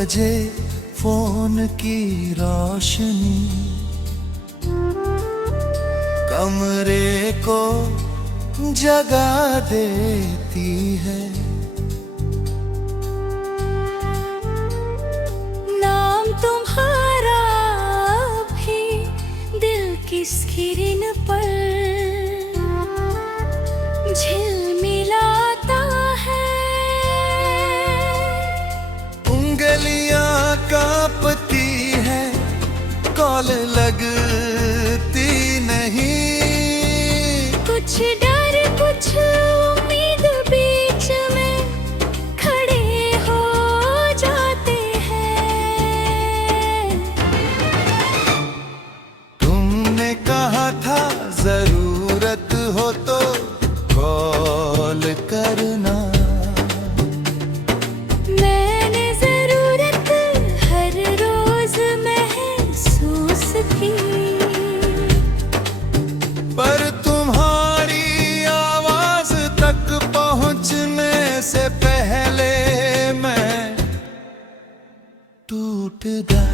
बजे फोन की रोशनी कमरे को जगा देती है। नाम तुम्हारा भी दिल की स्क्रीन पर झिलमिलाता है। उंगलियां कांपती हैं, कॉल लगती नहीं। कुछ डर कुछ उम्मीद बीच में खड़े हो जाते हैं। तुमने कहा था जरूरत हो तो कॉल करना। मैंने जरूरत हर रोज महसूस की, पर तुम्हारी आवाज तक पहुंचने से पहले मैं टूट गया।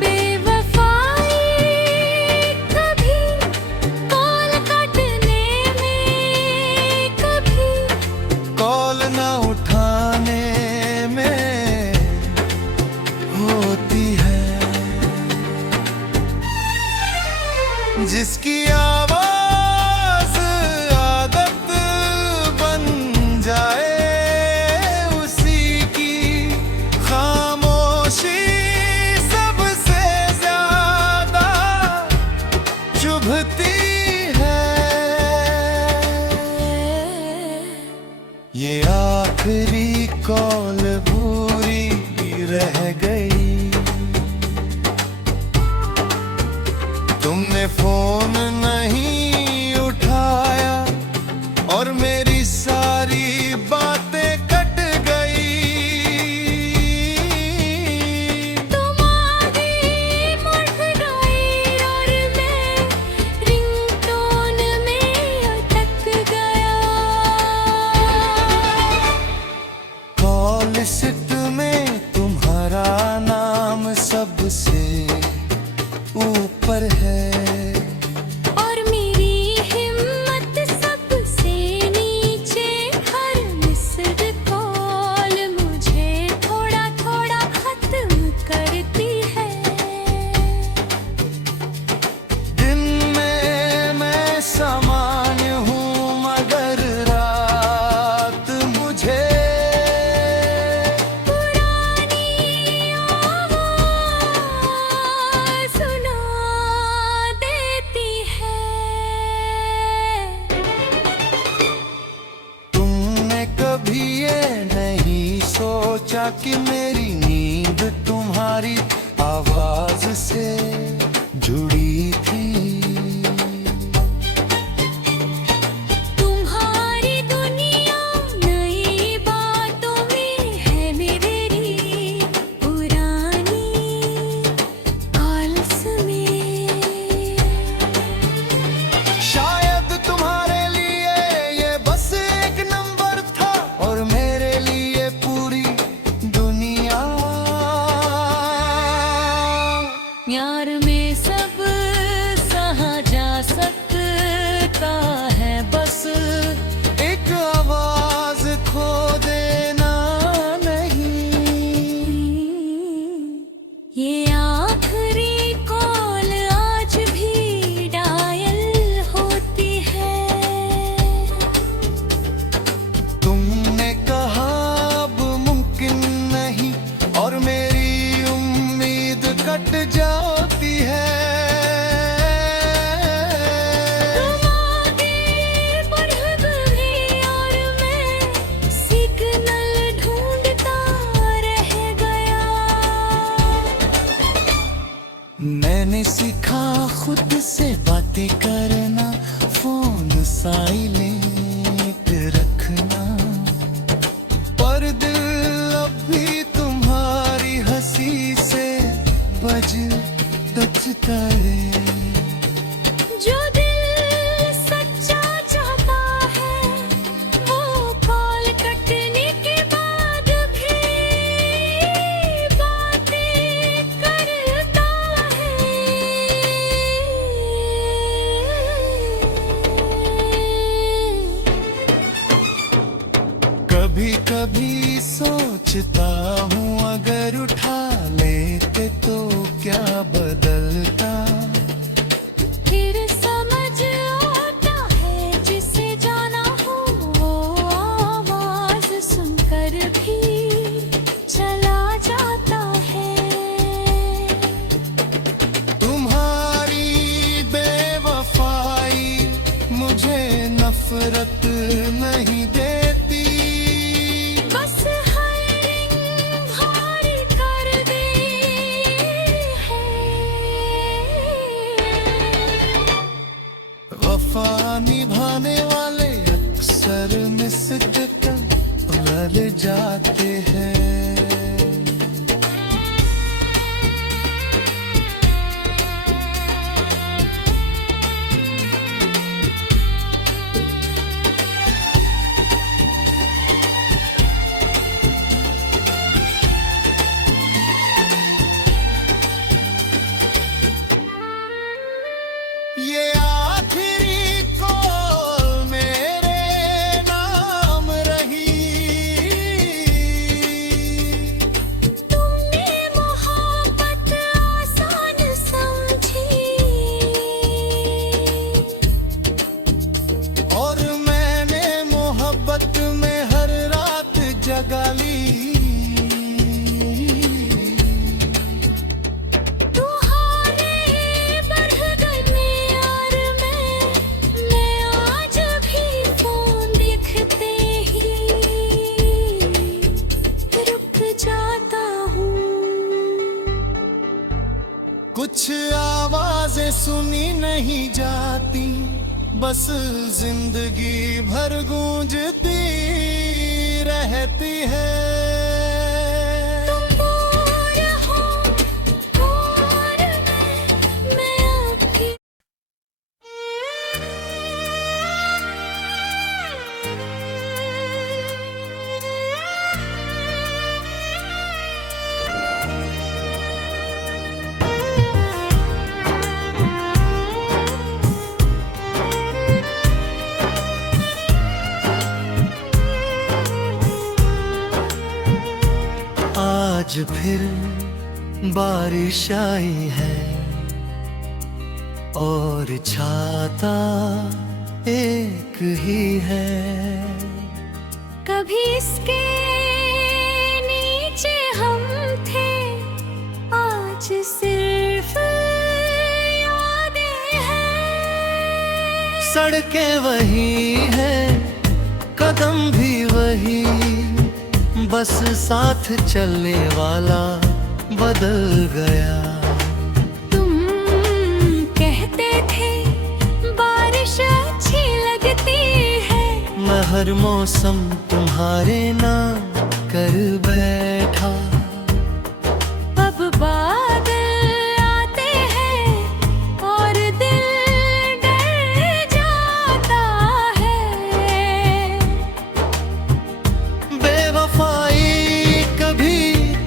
बेवफाई कभी कॉल काटने में, कभी कॉल न उठाने में होती है। जिसकी आवाज आदत बन जाए, उसी की खामोशी सबसे ज्यादा चुभती है। ये आखिरी कॉल पूरी रह गई। तुमने फोन नहीं उठाया और मेरी सारी बातें कट गई। तुम आगे मुड़ गई और मैं रिंगटोन में अटक गया। कॉल लिस्ट में तुम्हारा नाम सबसे ऊपर है, और मेरी हिम्मत सबसे नीचे। हर मिस्ड कॉल मुझे थोड़ा थोड़ा खत्म करती है। दिन में मैं सामान्य हूँ, मगर रात मुझे पुरानी आवाज़ सुना देती है। तुमने कभी ये नहीं सोचा कि मेरी नींद तुम्हारी आवाज से जुड़ी थी। तुम्हारी दुनिया नई बातों में है मेरी पुरानी कॉल्स में। शायद तुम्हारे लिए ये बस एक नंबर था और मेरे लिए पूरी दुनिया। प्यार में सब सहा जा सकता है, बस एक आवाज खो देना नहीं। ये आखिरी कॉल आज भी डायल होती है। तुमने कहा अब मुमकिन नहीं और मेरी उम्मीद कट जाती है। तुम आगे बढ़ गई और मैं सिग्नल ढूंढता रह गया। मैंने सीखा खुद से बातें करना, फोन साइलेंट रखना, पर दिल अब भी तुम्हारी हंसी से बजता है। जो दिल सच्चा चाहता है वो कॉल कटने के बाद भी सोचता हूँ अगर उठा लेते तो क्या बदलता। फिर समझ आता है जिसे जाना हो वो आवाज सुनकर भी चला जाता है। तुम्हारी बेवफाई मुझे नफरत नहीं देती, बस हर रिंग भारी कर दे है। वफा निभाने वाले अक्सर मिसड कर गल जाते हैं। ये आखिरी कॉल मेरे नाम रही। तुमने मोहब्बत आसान समझी और मैंने मोहब्बत में हर रात जगा ली। तुम्हारे बढ़ गए और मैं आज भी फोन देखते ही रुक जाता हूँ। कुछ आवाजें सुनी नहीं जाती, बस जिंदगी भर गूंजती रहती है। तुम दूर हो और मैं आपकी। आज फिर बारिश आई है और छाता एक ही है। कभी इसके नीचे हम थे, आज सिर्फ यादें हैं। सड़कें वही हैं, कदम भी वही, बस साथ चलने वाला बदल गया। तुम कहते थे बारिश अच्छी लगती है, मैं हर मौसम तुम्हारे नाम कर बैठा। अब बादल आते हैं और दिल डर जाता है। बेवफाई कभी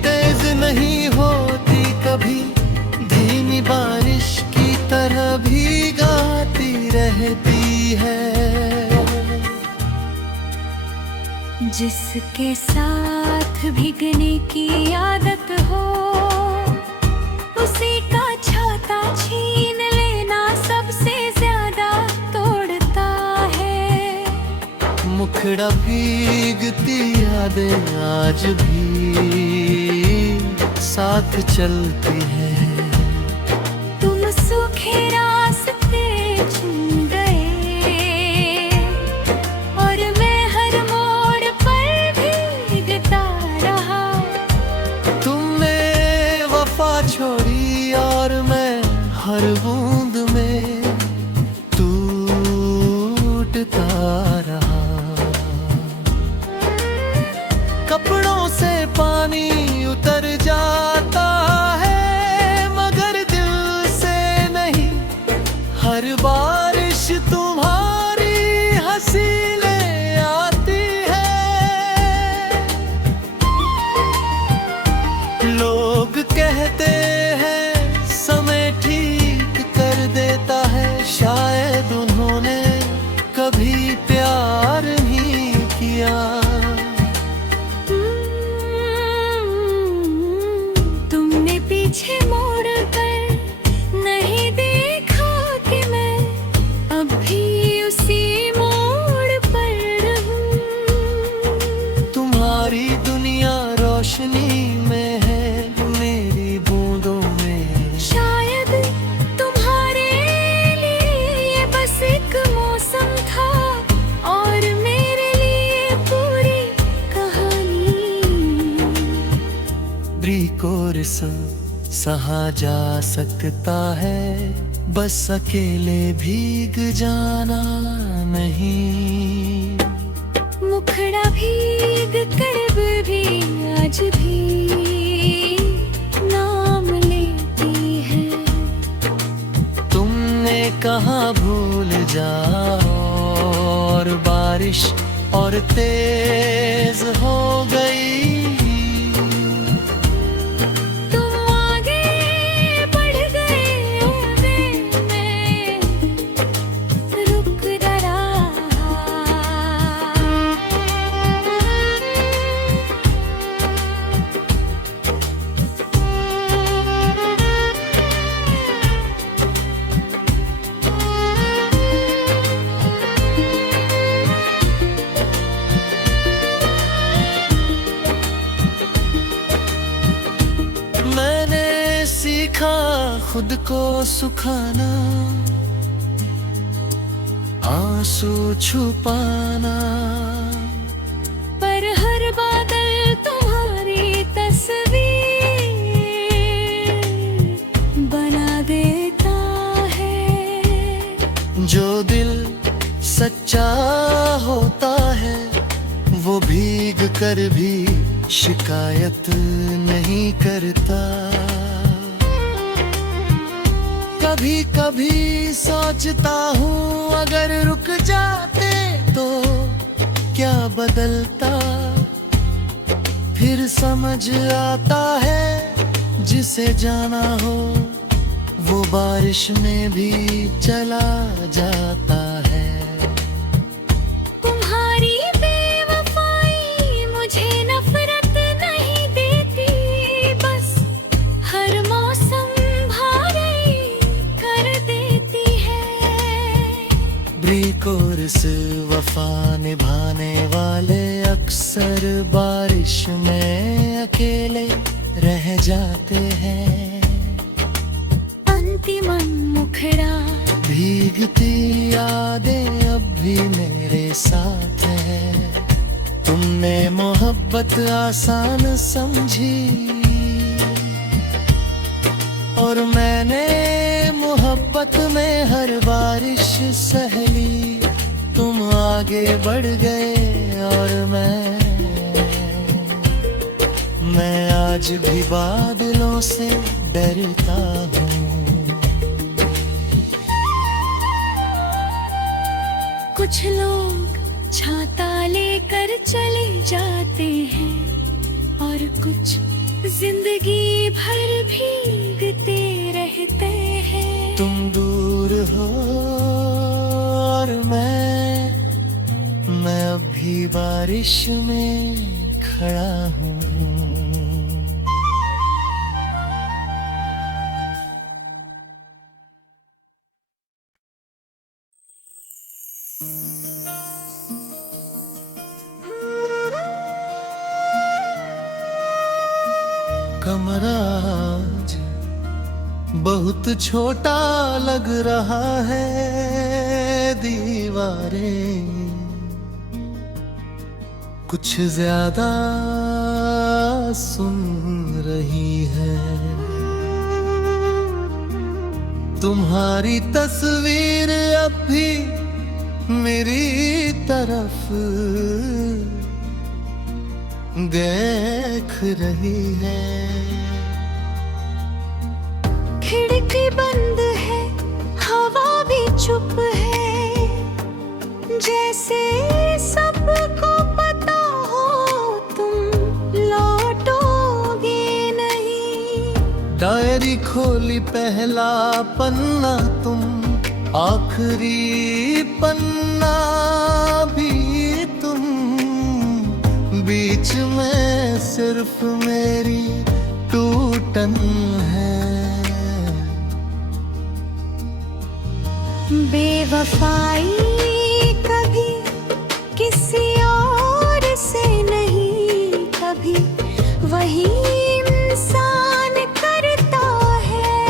तेज नहीं होती, कभी धीमी बारिश की तरह भीगाती रहती है। जिसके साथ भीगने की आदत हो, उसी का छाता छीन लेना सबसे ज्यादा तोड़ता है। मुखड़ा भीगती यादें आज भी साथ चलती है। तुम सूखे रास्ते चुन गए और मैं हर मोड़ पर भीगता रहा। तुमने वफा छोड़ी और मैं हर बूंद में टूटता रहा। कपड़ों से पानी उतर जाता है, मगर दिल से नहीं। हर बारिश तुम्हारी हंसी ले आती है। लोग कहते हैं समय ठीक कर देता है, सहा जा सकता है, बस अकेले भीग जाना नहीं। मुखड़ा भीग कर भी आज भी नाम लेती है। तुमने कहा भूल जाओ और बारिश और तेज हो गई। तुम आगे बढ़ गए और मैं रुक रहा। मैंने सीखा खुद को सुखाना, आंसू छुपाना। पर हर बादल तुम्हारी तस्वीर बना देता है। जो दिल सच्चा होता है वो भीग कर भी शिकायत नहीं करता। कभी कभी सोचता हूँ अगर रुक जाते तो क्या बदलता। फिर समझ आता है जिसे जाना हो वो बारिश में भी चला जाता है। तुम्हारी बेवफाई मुझे नफरत नहीं देती, बस हर मौसम भारी कर देती है। ब्रेक और इस वफा निभाने वाले अक्सर बारिश में अकेले रह जाते हैं। अंतिम मुखड़ा भीगती यादें अब भी मेरे साथ है। तुमने मोहब्बत आसान समझी और मैंने मोहब्बत में हर बारिश सह ली। तुम आगे बढ़ गए और मैं आज भी बादलों से डरता हूँ। कुछ लोग छाता लेकर चले जाते हैं और कुछ जिंदगी भर भीगते रहते हैं। तुम दूर हो और मैं अभी बारिश में खड़ा हूँ। कमरा आज बहुत छोटा लग रहा है, दीवारें कुछ ज्यादा सुन रही है। तुम्हारी तस्वीर अब भी मेरी तरफ देख रही है। खिड़की बंद है, हवा भी चुप है, जैसे सबको पता हो तुम लौटोगे नहीं। डायरी खोली पहला पन्ना तुम, आखिरी पन्ना भी तुम, बीच में सिर्फ मेरी टूटन है। बेवफाई कभी किसी और से नहीं, कभी वही इंसान करता है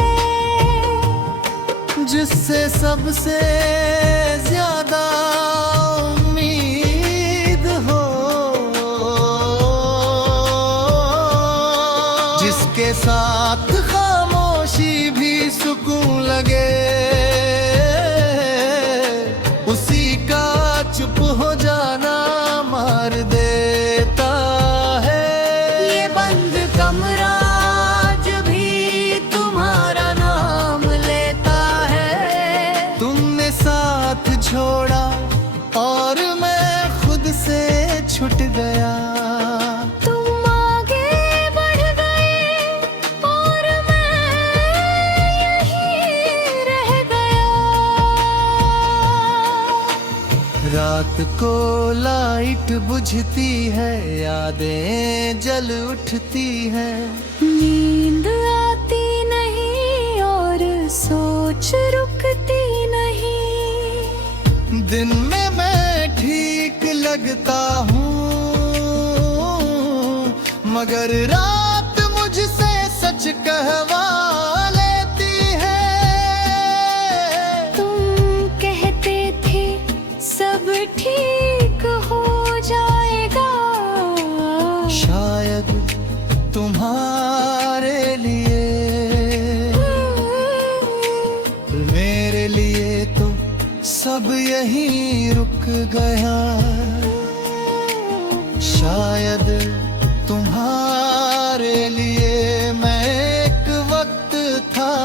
जिससे सबसे ज्यादा उम्मीद हो, जिसके साथ खाम छोड़ा और मैं खुद से छूट गया। तुम आगे बढ़ गए और मैं यहीं रह गया। रात को लाइट बुझती है, यादें जल उठती है। नींद आती नहीं और सोच रुकती नहीं। दिन में मैं ठीक लगता हूँ, मगर रात मुझसे सच कहवा लेती है। तुम कहते थे सब ठीक हो जाएगा, शायद तुम्हारे लिए, मेरे लिए तो सब यहीं रुक गया। शायद तुम्हारे लिए मैं एक वक्त था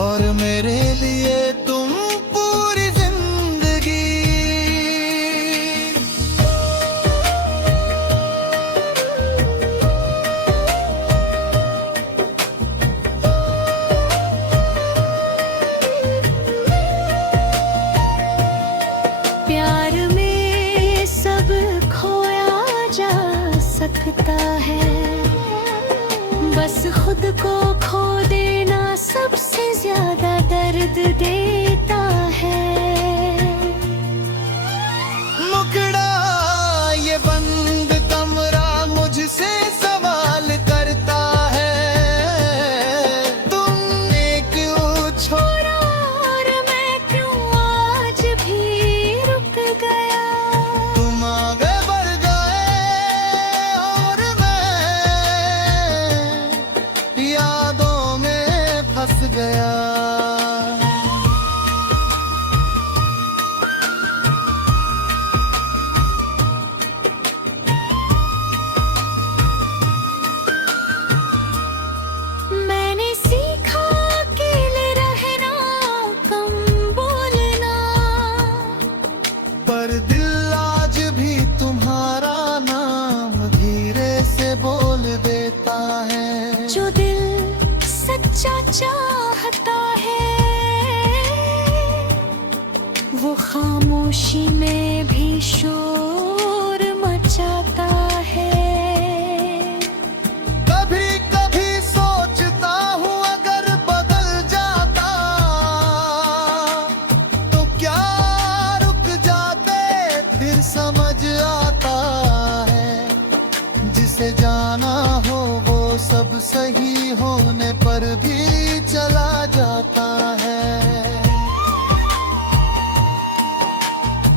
और मेरे लिए तुम पूरी जिंदगी। प्यार में सब खोया जा सकता है, बस खुद को खो देना सबसे ज्यादा दर्द देता है। मुकड़ा ये बंद कमरा मुझसे सवाल करता है, तुमने क्यों छोड़ा और मैं क्यों आज भी रुक गया। तुम आगे बढ़ गए और मैं यादों में फंस गया। मैंने सीखा अकेले रहना, कम बोलना, पर दिल आज भी तुम्हारा नाम धीरे से बोल देता है। जो दिल सच्चा चाहता है वो खामोशी में भी शोर मचाता है। कभी कभी सोचता हूँ अगर बदल जाता तो क्या रुक जाते, फिर समझ आता है जिसे जाना हो वो सब सही होने पर भी चला जाता है।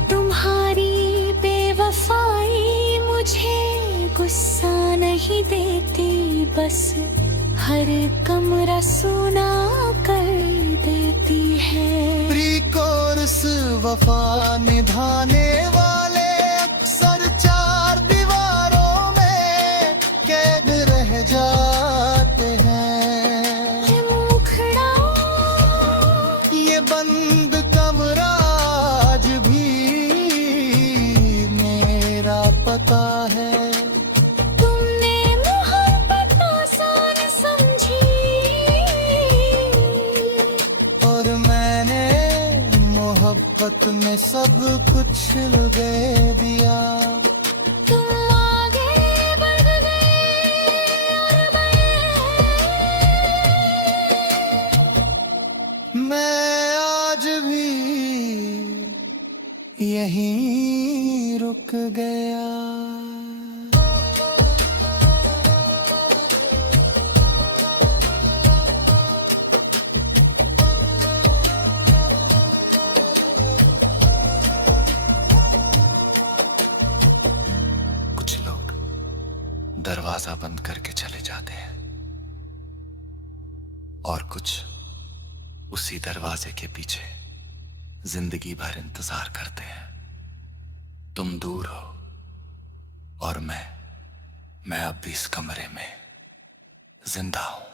तुम्हारी बेवफाई मुझे गुस्सा नहीं देती, बस हर कमरा सुना कर देती है। प्री कोर्स वफा निभाने वाले अक्सर चार दीवारों में कैद रह जाते हैं। ये मुखड़ा, ये बंद कमरा आज भी मेरा पता है। तुमने मोहब्बत आसान समझी और मैंने मोहब्बत में सब कुछ दे दिया। तुम आगे बढ़ गए और मैं आज भी यहीं रुक गया। कुछ लोग दरवाजा बंद करके चले जाते हैं और कुछ उसी दरवाजे के पीछे जिंदगी भर इंतजार करते हैं। तुम दूर हो और मैं अब भी इस कमरे में जिंदा हूं।